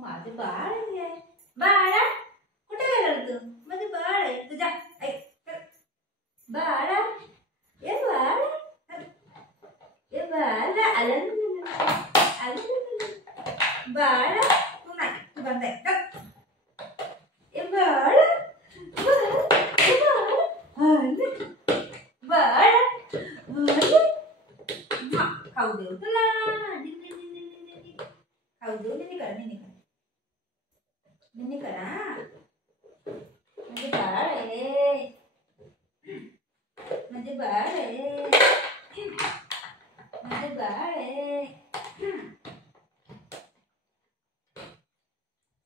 माझे बाळ आहे. बाळा कुठे गेलं तू? माझे बाळ आहे तुझ्या. बाळा ए बाळा ए बाळा आलं बाळा तू नाही तू बंद आहे. ए बाळा बाळा खाऊ देऊ तुला. खाऊ देऊ. निनी करा निनी करा. म्हणजे बाळ आहे. म्हणजे बाळ आहे. म्हणजे बाळ आहे.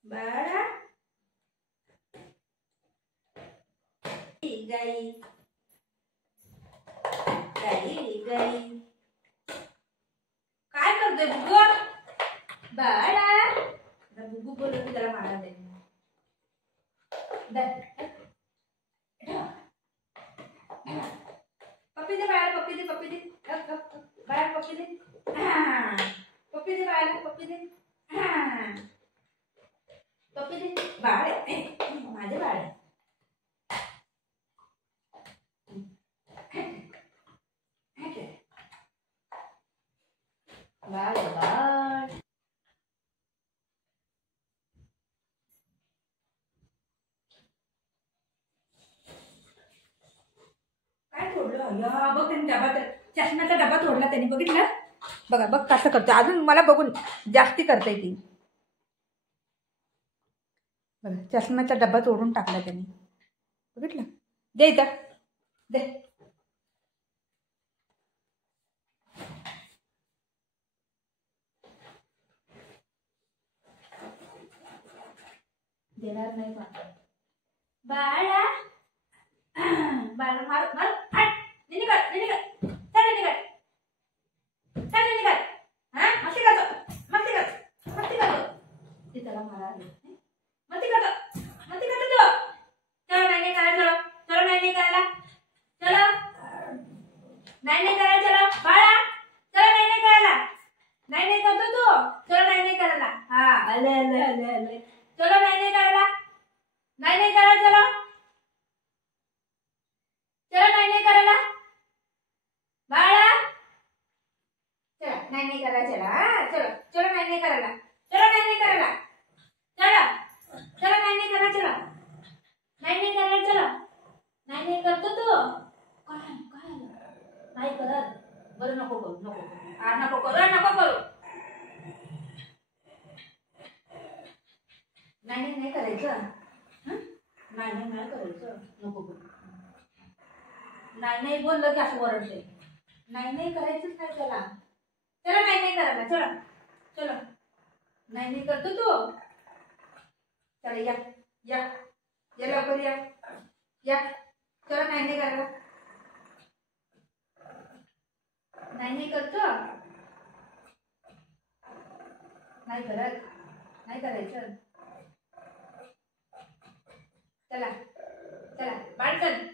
बाळा गाई गाई गाई काय करतोय बुगू? बाळा बुगू बोलत मी त्याला मारा दे. पप्पी दे बाळा. पप्पी दे पप्पी दे बाळा. पप्पी दे पप्पी दे बाळा. पप्पी दे पप्पी दे. बाळ माझे बाळ बाळ बाळ. काय तोडलं? या बघ त्यांनी डबा, चष्म्याचा डबा तोडला त्यांनी. बघितलं? बघा बघ कसं करते. अजून मला बघून जास्ती करते ती. बघा चष्म्याचा डबा तोडून टाकला त्यांनी. बघितलं? दे इथं दे. देणार नाही बाळा. बाळा मार मार. निनी कर निनी कर. चल निनी कर. चल निनी कर. हा मस्ती करतो. मस्ती करतो. मस्ती करतो. ते त्याला मारा. मस्ती करतो. मस्ती करतो तू. चलो नाही करायला. चलो चलो नाही करायला. चलो नाही करायला. चलो बाळा चलो नाही करायला. नाही करतो तू. चलो नाही करायला. हा आले आले आले आले. चलो नाही करायला. नाही करायला. चलो चलो नाही करायला. बाळा चला नाही करायला. चला चलो चलो नाही करायला. चलो नाही करायला. चला चलो नाही करायला. चला नाही करायला. चला नाही करतो तू. काय काय नाही करत. बरं नको करू नको नको करू नको करू. नाही करायचं. नाही करायचं. नको करू. नाही बोललं की असं ओरडते. नाही करायचंच नाही त्याला. चला नाही करायला. चला चलो नाही करतो तू. चला या या या लवकर या या. चला नाही करायला. नाही करतो. नाही करत. नाही करायचं. चला चला बाळ चल.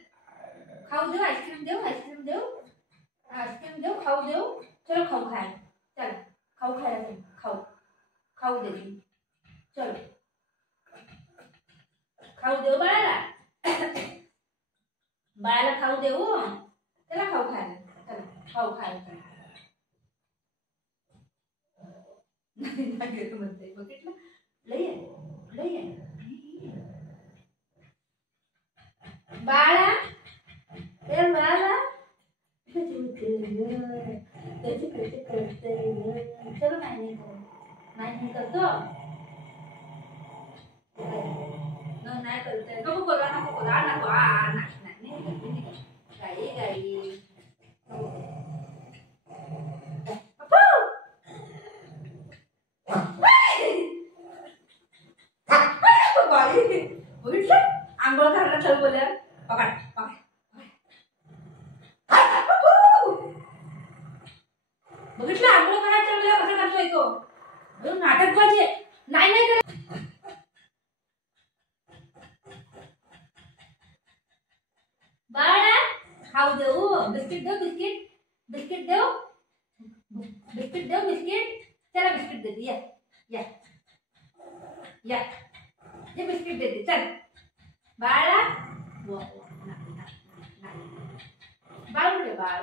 खाऊ देऊ. आईस्क्रीम देऊ. आईस्क्रीम देऊ. आईस्क्रीम देऊ. खाऊ देऊ. चलो खाऊ खाय. चला खाऊ खायला. खाऊ खाऊ दे. चलो खाऊ देऊ बाळाला. बाळाला खाऊ देऊ. चला खाऊ खायला. चला खाऊ खायला. नाही म्हणते. बघितलं? लई आहे लई आहे. बाळा ए बाळा त्याची कशी करते. चलो नाही करतो. नाही करते. नको करू नको करू. नको नाही गाई गाई. बघितलं? आंघोळ घालला चल बोल्या. पकड पकड. बघितलं? आंघोळ करायचं वेळेला कसं करतोय तो. नाटक पाहिजे. नाही करत. बाळा खाऊ देऊ. बिस्किट देऊ. बिस्किट देऊ. बिस्किट देऊ. बिस्किट चला बिस्किट देते. या या या ये बिस्किट देते चल बाळा बाळ कुठे बाळ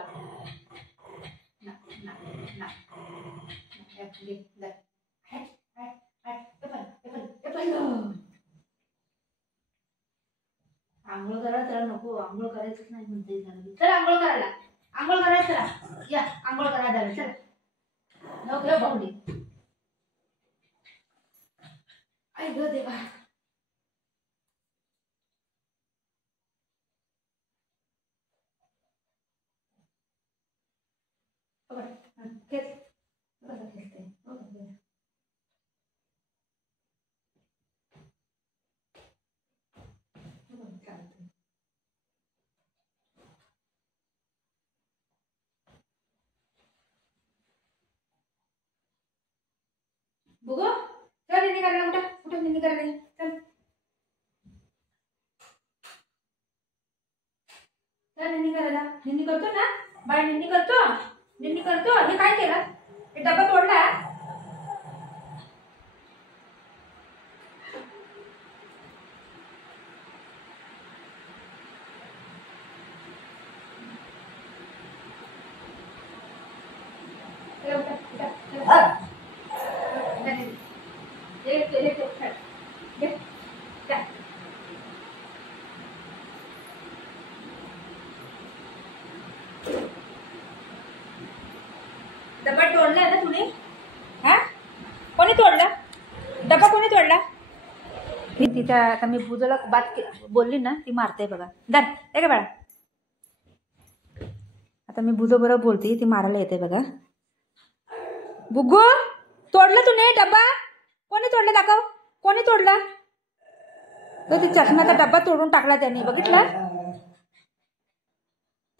आंघोळ करा त्याला नको आंघोळ करायचंच नाही म्हणते चल आंघोळ करायला आंघोळ करायला चला या आंघोळ करा झालं चल नको बाहुली आई ग देवा बुगो चल निन्नी करायला उठा उठा निन्नी करायला चल चल निन्नी करायला निन्नी करतो ना बाळ निन्नी करतो हे काय केलं हे डबा तोडला डबा तोडला ना तुम्ही हा कोणी तोडला डबा कोणी तोडला मी तिच्या आता मी बुजूला बात बोलली ना ती मारते बघा दर ए का बाळा आता मी बुजो बरोबर बोलते ती मारायला येते बघा बुग्गू तोडला तूने डब्बा कोणी तोडला दाखव कोणी तोडला तो ती चष्म्याचा डब्बा तोडून टाकला त्याने बघितला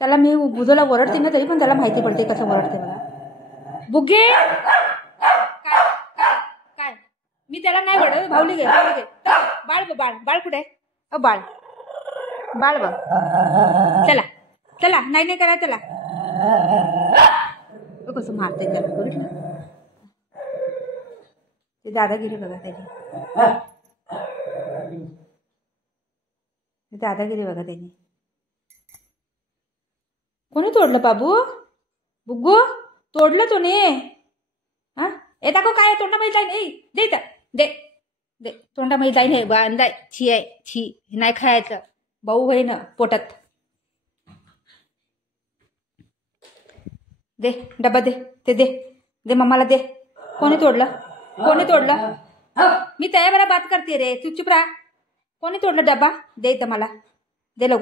त्याला मी बुजोला ओरडते ना तरी पण त्याला माहिती पडते कसं ओरडते बघा बुग्गे काय काय काय मी त्याला नाही ओरडत भावली घे बाळ बाळ बाळ कुठे अ बाळ बाळ बघ चला चला नाही करा त्याला कसं मारते त्याला बघितलं ते दादागिरी बघा त्याची दादागिरी बघा त्याची कोणी तोडलं बाबू बुग्गू तोडलं तो ने हा ए दाखव काय तोंडामध्ये जाईन ए दे तर दे दे तोंडामध्ये जाईन हे बांधाय छी आहे छी नाही खायचं भाऊ होई ना पोटात दे डब्बा दे ते दे दे मम्माला दे कोणी तोडलं मी त्याबरोबर बात करते रे तू चुप राहा कोणी तोडलं डब्बा दे तर मला दे लवकर